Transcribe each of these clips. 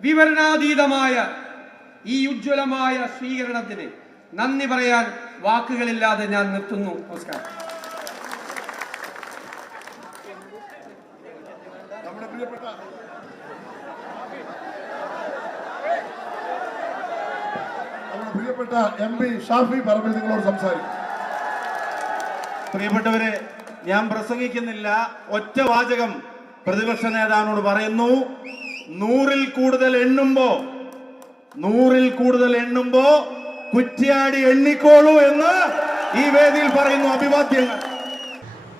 വിവരണാതീതമായ ഈ ഉജ്ജ്വലമായ സ്വീകരണത്തിന് നന്ദി പറയാൻ വാക്കുകളില്ലാതെ ഞാൻ നിർത്തുന്നു. നമസ്കാരം. നമ്മുടെ പ്രിയപ്പെട്ട നമ്മുടെ പ്രിയപ്പെട്ട എം പി ഷാഫി പറമ്പിൽ നിങ്ങളോട് സംസാരിക്കും. പ്രിയപ്പെട്ടവരെ ഞാൻ പ്രസംഗിക്കുന്നില്ല. ഒറ്റ വാചകം പ്രതിപക്ഷ നേതാവിനോട് പറയുന്നു. നൂറിൽ കൂടുതൽ എണ്ണുമ്പോ നൂറിൽ കൂടുതൽ എണ്ണുമ്പോ കുറ്റ്യാടി എണ്ണിക്കോളൂ എന്ന് ഈ വേദിയിൽ പറയുന്നു അഭിവാദ്യങ്ങൾ.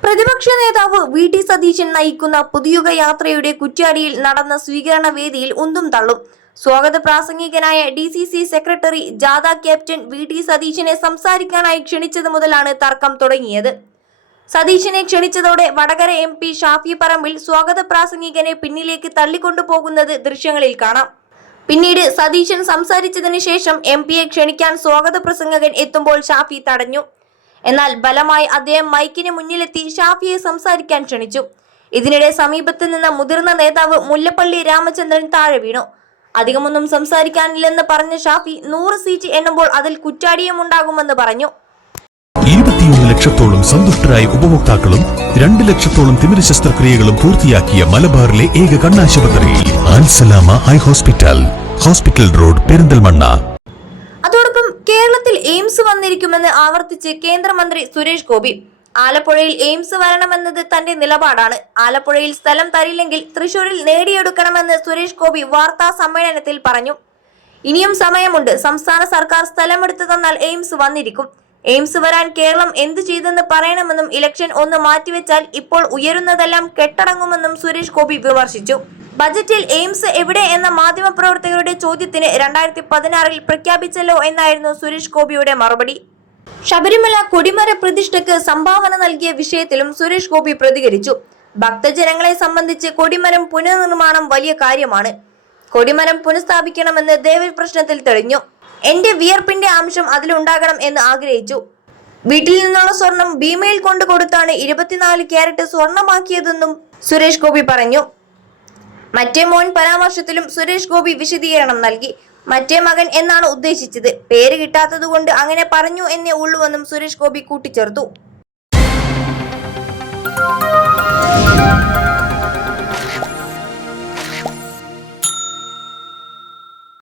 പ്രതിപക്ഷ നേതാവ് വി ടി സതീശൻ നയിക്കുന്ന പുതിയുഗ യാത്രയുടെ കുറ്റ്യാടിയിൽ നടന്ന സ്വീകരണ വേദിയിൽ ഉന്തും തള്ളും. സ്വാഗത പ്രാസംഗികനായ ഡി സി സി സെക്രട്ടറി ജാഥ ക്യാപ്റ്റൻ വി ടി സതീശനെ സംസാരിക്കാനായി ക്ഷണിച്ചത് മുതലാണ് തർക്കം തുടങ്ങിയത്. സതീശനെ ക്ഷണിച്ചതോടെ വടകര എം പി ഷാഫി പറമ്പിൽ സ്വാഗത പ്രാസംഗികനെ പിന്നിലേക്ക് തള്ളിക്കൊണ്ടുപോകുന്നത് ദൃശ്യങ്ങളിൽ കാണാം. പിന്നീട് സതീശൻ സംസാരിച്ചതിന് ശേഷം എം പിയെ ക്ഷണിക്കാൻ സ്വാഗത പ്രസംഗകൻ എത്തുമ്പോൾ ഷാഫി തടഞ്ഞു. എന്നാൽ ബലമായി അദ്ദേഹം മൈക്കിന് മുന്നിലെത്തി ഷാഫിയെ സംസാരിക്കാൻ ക്ഷണിച്ചു. ഇതിനിടെ സമീപത്ത് നിന്ന മുതിർന്ന നേതാവ് മുല്ലപ്പള്ളി രാമചന്ദ്രൻ താഴെ വീണു. അധികമൊന്നും സംസാരിക്കാനില്ലെന്ന് പറഞ്ഞ ഷാഫി നൂറ് സീറ്റ് എണ്ണുമ്പോൾ അതിൽ കുറ്റാടിയും ഉണ്ടാകുമെന്ന് പറഞ്ഞു. ലക്ഷത്തോളം സന്തുഷ്ടരായ ഉപഭോക്താക്കളും രണ്ട് ലക്ഷത്തോളം തിമിര ശസ്ത്രക്രിയകളും പൂർത്തിയാക്കിയ മലബാറിലെ ഏക കണ്ണാശുപത്രി ആൻസലാമ eye hospital hospital road Perinthalmanna. അതോടൊപ്പം കേരളത്തിൽ എയിംസ് വന്നിരിക്കുമെന്ന് ആവർത്തിച്ച് കേന്ദ്രമന്ത്രി സുരേഷ് ഗോപി. ആലപ്പുഴയിൽ എയിംസ് വരണമെന്നത് തന്റെ നിലപാടാണ്. ആലപ്പുഴയിൽ സ്ഥലം തരില്ലെങ്കിൽ തൃശൂരിൽ നേടിയെടുക്കണമെന്ന് സുരേഷ് ഗോപി വാർത്താ സമ്മേളനത്തിൽ പറഞ്ഞു. ഇനിയും സമയമുണ്ട്. സംസ്ഥാന സർക്കാർ സ്ഥലമെടുത്തു തന്നാൽ എയിംസ് വന്നിരിക്കും. എയിംസ് വരാൻ കേരളം എന്ത് ചെയ്തെന്ന് പറയണമെന്നും ഇലക്ഷൻ ഒന്ന് മാറ്റിവെച്ചാൽ ഇപ്പോൾ ഉയരുന്നതെല്ലാം കെട്ടടങ്ങുമെന്നും സുരേഷ് ഗോപി വിമർശിച്ചു. ബജറ്റിൽ എയിംസ് എവിടെ എന്ന മാധ്യമപ്രവർത്തകരുടെ ചോദ്യത്തിന് രണ്ടായിരത്തി പതിനാറിൽ പ്രഖ്യാപിച്ചല്ലോ എന്നായിരുന്നു സുരേഷ് ഗോപിയുടെ മറുപടി. ശബരിമല കൊടിമര പ്രതിഷ്ഠയ്ക്ക് സംഭാവന നൽകിയ വിഷയത്തിലും സുരേഷ് ഗോപി പ്രതികരിച്ചു. ഭക്തജനങ്ങളെ സംബന്ധിച്ച് കൊടിമരം പുനർനിർമ്മാണം വലിയ കാര്യമാണ്. കൊടിമരം പുനഃസ്ഥാപിക്കണമെന്ന് ദേവി പ്രശ്നത്തിൽ തെളിഞ്ഞു. എന്റെ വിയർപ്പിന്റെ അംശം അതിലുണ്ടാകണം എന്ന് ആഗ്രഹിച്ചു. വീട്ടിൽ നിന്നുള്ള സ്വർണം ഭീമയിൽ കൊണ്ടു കൊടുത്താണ് ഇരുപത്തിനാല് ക്യാരറ്റ് സ്വർണമാക്കിയതെന്നും സുരേഷ് ഗോപി പറഞ്ഞു. മറ്റേ മോൻ പരാമർശത്തിലും സുരേഷ് ഗോപി വിശദീകരണം നൽകി. മറ്റേ മകൻ എന്നാണ് ഉദ്ദേശിച്ചത്. പേര് കിട്ടാത്തതുകൊണ്ട് അങ്ങനെ പറഞ്ഞു എന്നേ ഉള്ളുവെന്നും സുരേഷ് ഗോപി കൂട്ടിച്ചേർത്തു.